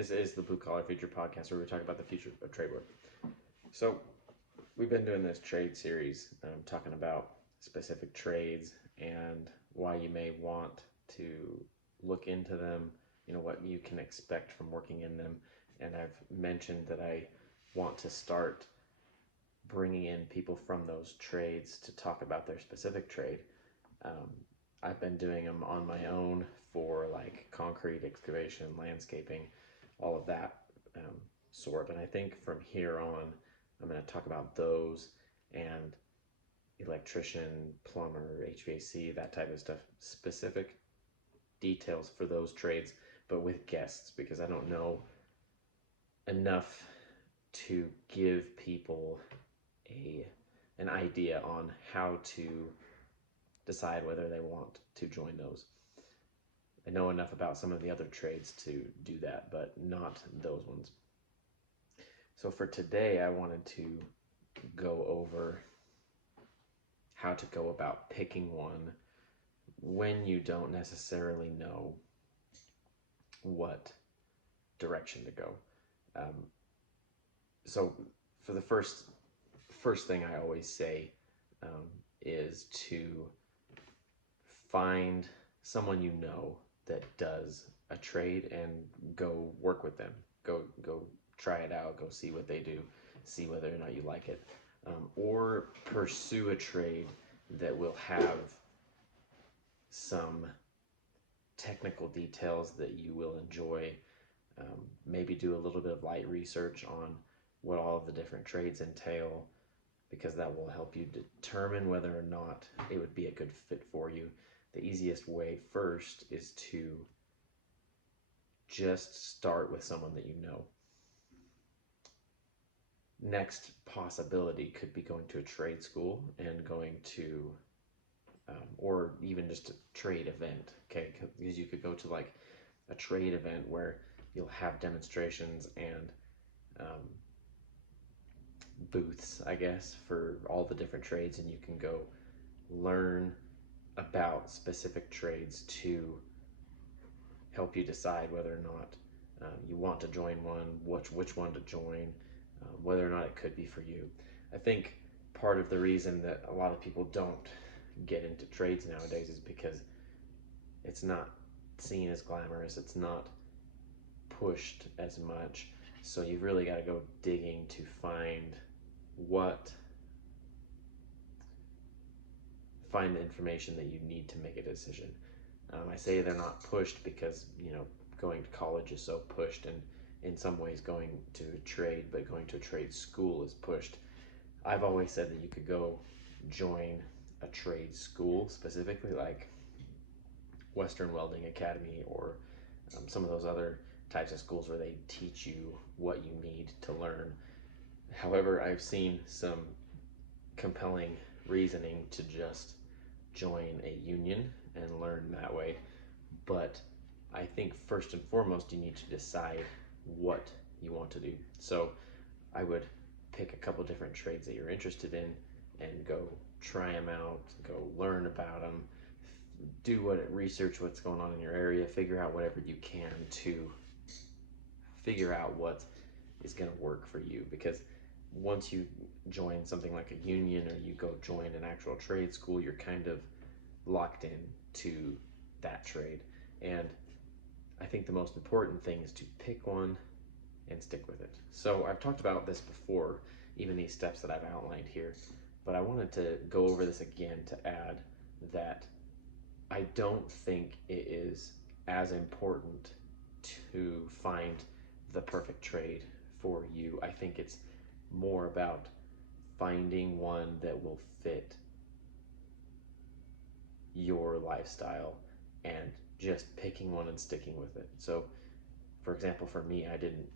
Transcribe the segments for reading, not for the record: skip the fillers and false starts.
This is the Blue Collar Future podcast where we talk about the future of trade work. So, we've been doing this trade series, talking about specific trades and why you may want to look into them, what you can expect from working in them. And I've mentioned that I want to start bringing in people from those trades to talk about their specific trade. I've been doing them on my own for like concrete, excavation, landscaping, all of that sort. And I think from here on, I'm going to talk about those and electrician, plumber, HVAC, that type of stuff, specific details for those trades, but with guests, because I don't know enough to give people an idea on how to decide whether they want to join those. I know enough about some of the other trades to do that, but not those ones. So for today, I wanted to go over how to go about picking one when you don't necessarily know what direction to go. So for the first thing I always say is to find someone you know that does a trade and go work with them. Go try it out, go see what they do, see whether or not you like it. Or pursue a trade that will have some technical details that you will enjoy. Maybe do a little bit of light research on what all of the different trades entail, because that will help you determine whether or not it would be a good fit for you. The easiest way first is to just start with someone that you know. Next possibility could be going to a trade school and going to, or even just a trade event, okay? Because you could go to like a trade event where you'll have demonstrations and booths, I guess, for all the different trades, and you can go learn about specific trades to help you decide whether or not you want to join one, which one to join, whether or not it could be for you. I think part of the reason that a lot of people don't get into trades nowadays is because it's not seen as glamorous, it's not pushed as much, so you've really got to go digging to find the information that you need to make a decision. I say they're not pushed because, going to college is so pushed, and in some ways going to a trade, but going to a trade school is pushed. I've always said that you could go join a trade school, specifically like Western Welding Academy or some of those other types of schools where they teach you what you need to learn. However, I've seen some compelling reasoning to just join a union and learn that way. But I think first and foremost, you need to decide what you want to do. So I would pick a couple different trades that you're interested in and go try them out, go learn about them, research what's going on in your area, figure out whatever you can to figure out what is going to work for you. Because once you join something like a union or you go join an actual trade school, you're kind of locked in to that trade. And I think the most important thing is to pick one and stick with it. So I've talked about this before, even these steps that I've outlined here, but I wanted to go over this again to add that I don't think it is as important to find the perfect trade for you. I think it's more about finding one that will fit your lifestyle and just picking one and sticking with it. So, for example, for me, I didn't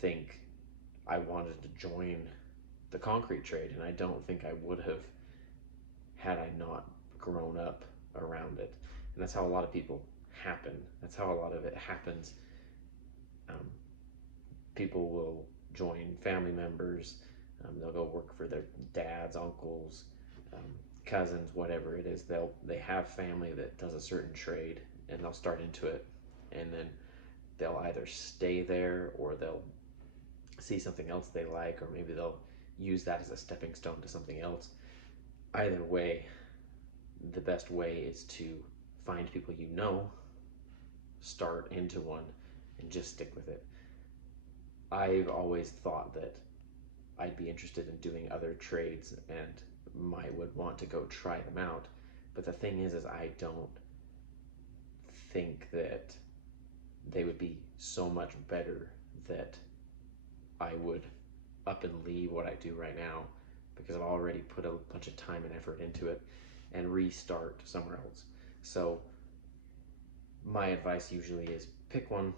think I wanted to join the concrete trade, and I don't think I would have had I not grown up around it. And that's how a lot of people happen. That's how a lot of it happens. People will join family members. They'll go work for their dads, uncles, cousins, whatever it is. They have family that does a certain trade, and they'll start into it, and then they'll either stay there or they'll see something else they like, or maybe they'll use that as a stepping stone to something else. Either way, the best way is to find people you know, start into one, and just stick with it. I've always thought that I'd be interested in doing other trades and would want to go try them out. But the thing is I don't think that they would be so much better that I would up and leave what I do right now, because I've already put a bunch of time and effort into it, and restart somewhere else. So my advice usually is pick one,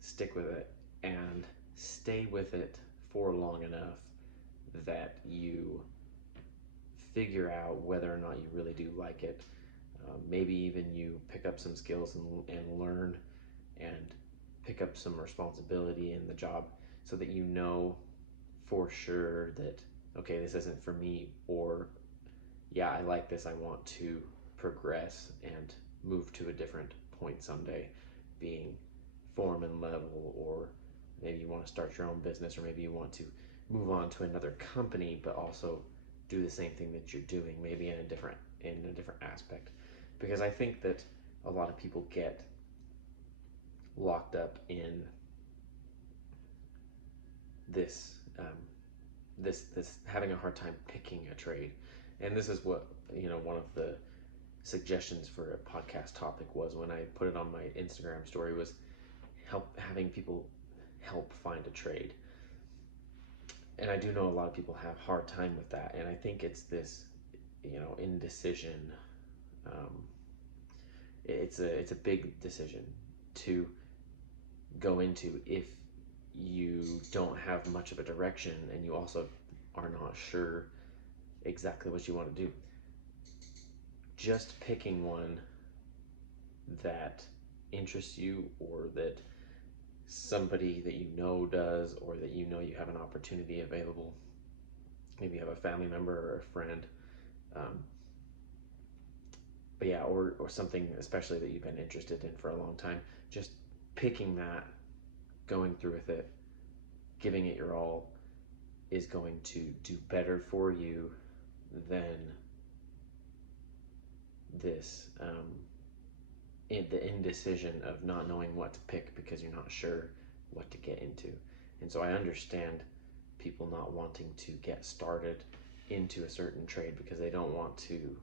stick with it, and stay with it for long enough that you figure out whether or not you really do like it. Maybe even you pick up some skills and learn and pick up some responsibility in the job, so that you know for sure that, okay, this isn't for me, or yeah, I like this, I want to progress and move to a different point someday, being foreman level, or maybe you want to start your own business, or maybe you want to move on to another company but also do the same thing that you're doing, maybe in a different aspect. Because I think that a lot of people get locked up in this this having a hard time picking a trade. And this is what, one of the suggestions for a podcast topic was, when I put it on my Instagram story, was having people help find a trade. And I do know a lot of people have a hard time with that, and I think it's this indecision. It's a big decision to go into if you don't have much of a direction, and you also are not sure exactly what you want to do. Just picking one that interests you, or that somebody that you know does, or that you have an opportunity available. Maybe you have a family member or a friend, but yeah, or something especially that you've been interested in for a long time. Just picking that, going through with it, giving it your all, is going to do better for you than this the indecision of not knowing what to pick because you're not sure what to get into. And so I understand people not wanting to get started into a certain trade because they don't want to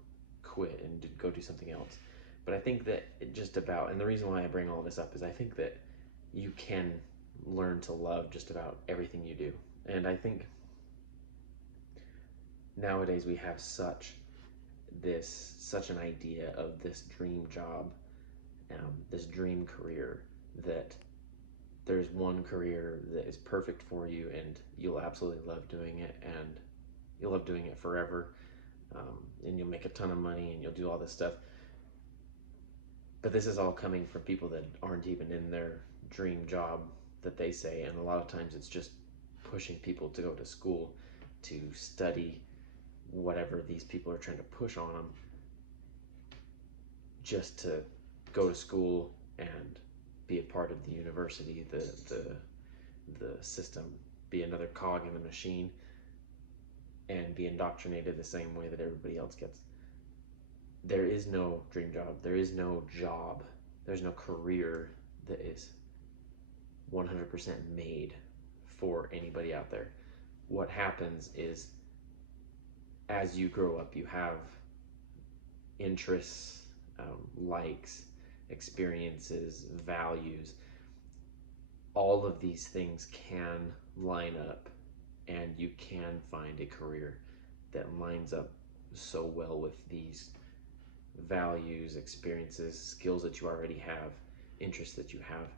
quit and go do something else. But I think that and the reason why I bring all this up is I think that you can learn to love just about everything you do. And I think nowadays we have such an idea of this dream job, this dream career, that there's one career that is perfect for you and you'll absolutely love doing it, and you'll love doing it forever, and you'll make a ton of money and you'll do all this stuff. But this is all coming from people that aren't even in their dream job that they say, and a lot of times it's just pushing people to go to school to study whatever these people are trying to push on them, just to go to school and be a part of the university, the system, be another cog in the machine, and be indoctrinated the same way that everybody else gets. There is no dream job. There is no job. There's no career that is 100% made for anybody out there. What happens is, as you grow up, you have interests, likes, experiences, values. All of these things can line up, and you can find a career that lines up so well with these values, experiences, skills that you already have, interests that you have,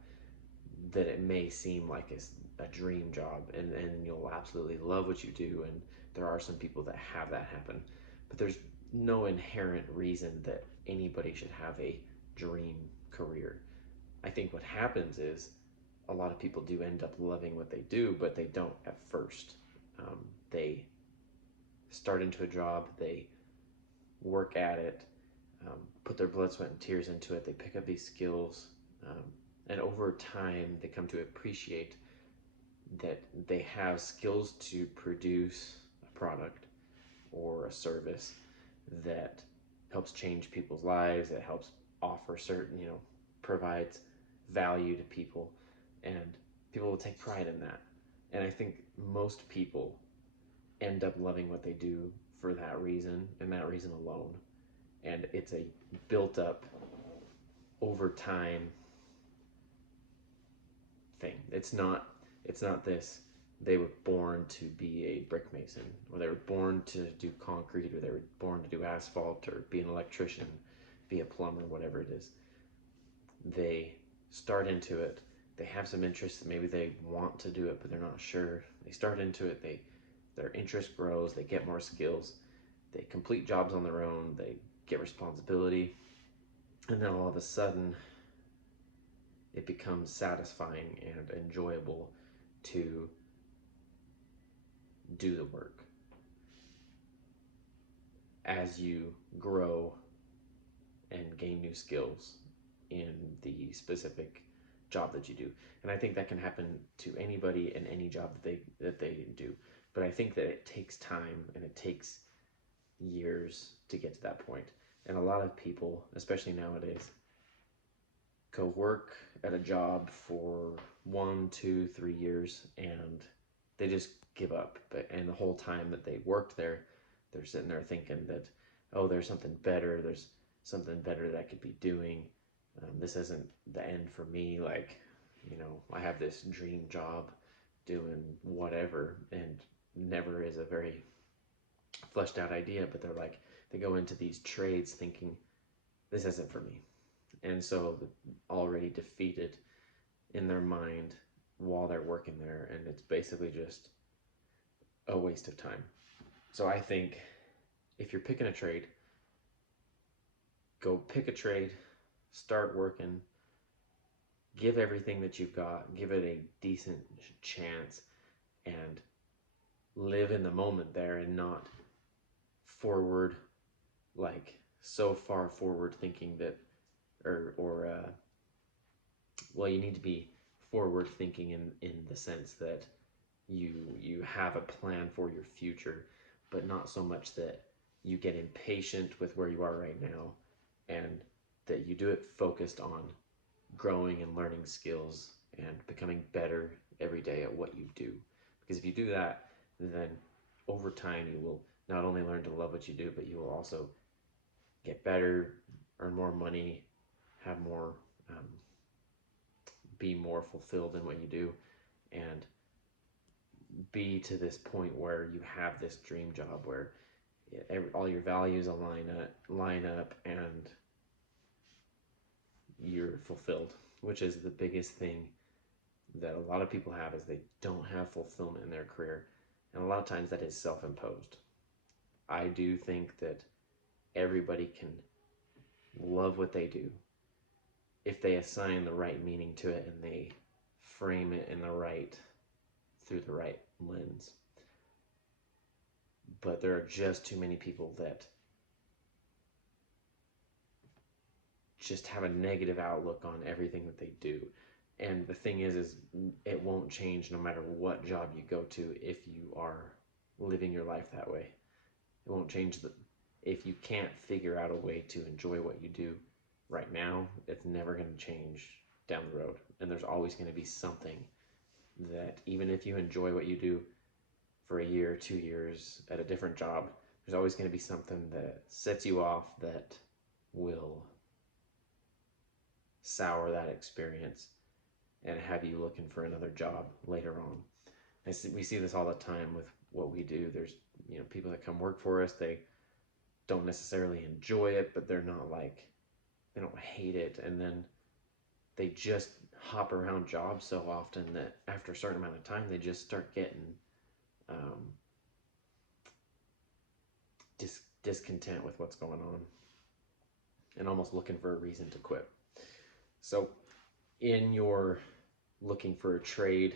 that it may seem like it's a dream job, and you'll absolutely love what you do. And there are some people that have that happen, but there's no inherent reason that anybody should have a dream career. I think what happens is a lot of people do end up loving what they do, but they don't at first. They start into a job, they work at it, put their blood, sweat, and tears into it, they pick up these skills, And over time, they come to appreciate that they have skills to produce a product or a service that helps change people's lives, that helps offer certain, provides value to people, and people will take pride in that. And I think most people end up loving what they do for that reason and that reason alone. And it's a built up over time thing. It's not this they were born to be a brick mason, or they were born to do concrete, or they were born to do asphalt, or be an electrician, be a plumber, whatever it is. They start into it, they have some interest, maybe they want to do it but they're not sure. They start into it, their interest grows, they get more skills, they complete jobs on their own, they get responsibility, and then all of a sudden it becomes satisfying and enjoyable to do the work. As you grow and gain new skills in the specific job that you do. And I think that can happen to anybody in any job that they do. But I think that it takes time and it takes years to get to that point. And a lot of people, especially nowadays, go work at a job for 1, 2, 3 years and they just give up. And the whole time that they worked there, they're sitting there thinking that, oh, there's something better that I could be doing. This isn't the end for me. Like, I have this dream job doing whatever, and never is a very fleshed out idea, but they go into these trades thinking this isn't for me. And so already defeated in their mind while they're working there, and it's basically just a waste of time. So I think if you're picking a trade, go pick a trade, start working, give everything that you've got, give it a decent chance, and live in the moment there, and not forward, like so far forward thinking that, well, you need to be forward thinking in the sense that you have a plan for your future, but not so much that you get impatient with where you are right now, and that you do it focused on growing and learning skills and becoming better every day at what you do. Because if you do that, then over time you will not only learn to love what you do, but you will also get better, earn more money, have more, be more fulfilled in what you do, and be to this point where you have this dream job where all your values line up and you're fulfilled, which is the biggest thing that a lot of people have, is they don't have fulfillment in their career. And a lot of times that is self-imposed. I do think that everybody can love what they do if they assign the right meaning to it and they frame it through the right lens. But there are just too many people that just have a negative outlook on everything that they do. And the thing is it won't change no matter what job you go to if you are living your life that way. It won't change if you can't figure out a way to enjoy what you do right now, it's never going to change down the road. And there's always going to be something that, even if you enjoy what you do for a year, 2 years at a different job, there's always going to be something that sets you off that will sour that experience and have you looking for another job later on. We see this all the time with what we do. There's people that come work for us, they don't necessarily enjoy it, but they're not like, they don't hate it, and then they just hop around jobs so often that after a certain amount of time they just start getting discontent with what's going on and almost looking for a reason to quit. So in your looking for a trade,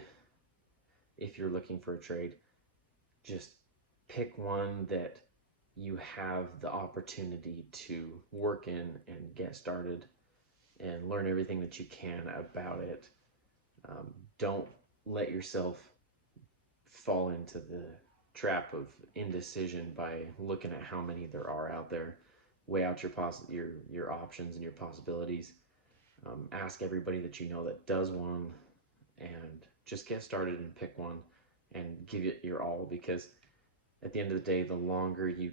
if you're looking for a trade, just pick one that you have the opportunity to work in and get started, and learn everything that you can about it. Don't let yourself fall into the trap of indecision by looking at how many there are out there. Weigh out your options and your possibilities. Ask everybody that you know that does one, and just get started and pick one and give it your all, because at the end of the day, the longer you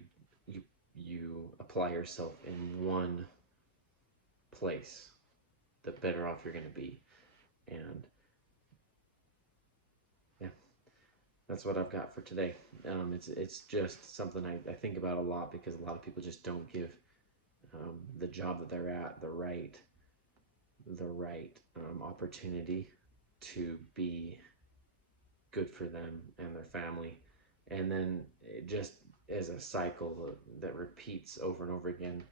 apply yourself in one place, the better off you're going to be. And yeah, that's what I've got for today. It's just something I think about a lot, because a lot of people just don't give the job that they're at the right opportunity to be good for them and their family, and then it just is a cycle that repeats over and over again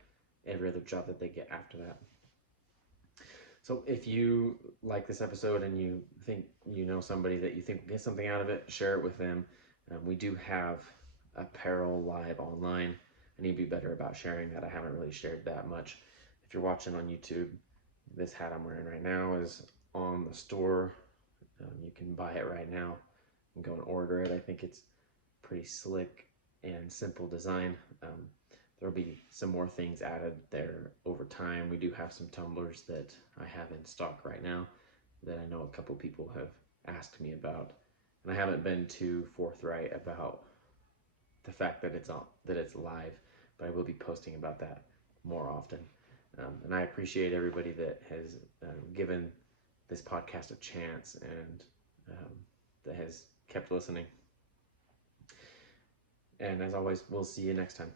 every other job that they get after that. So if you like this episode and you think you know somebody that you think will get something out of it, share it with them. We do have apparel live online. I need to be better about sharing that. I haven't really shared that much. If you're watching on YouTube, this hat I'm wearing right now is on the store. You can buy it right now and go and order it. I think it's pretty slick and simple design. There'll be some more things added there over time. We do have some tumblers that I have in stock right now that I know a couple people have asked me about, and I haven't been too forthright about the fact that it's live, but I will be posting about that more often. And I appreciate everybody that has given this podcast a chance and that has kept listening. And as always, we'll see you next time.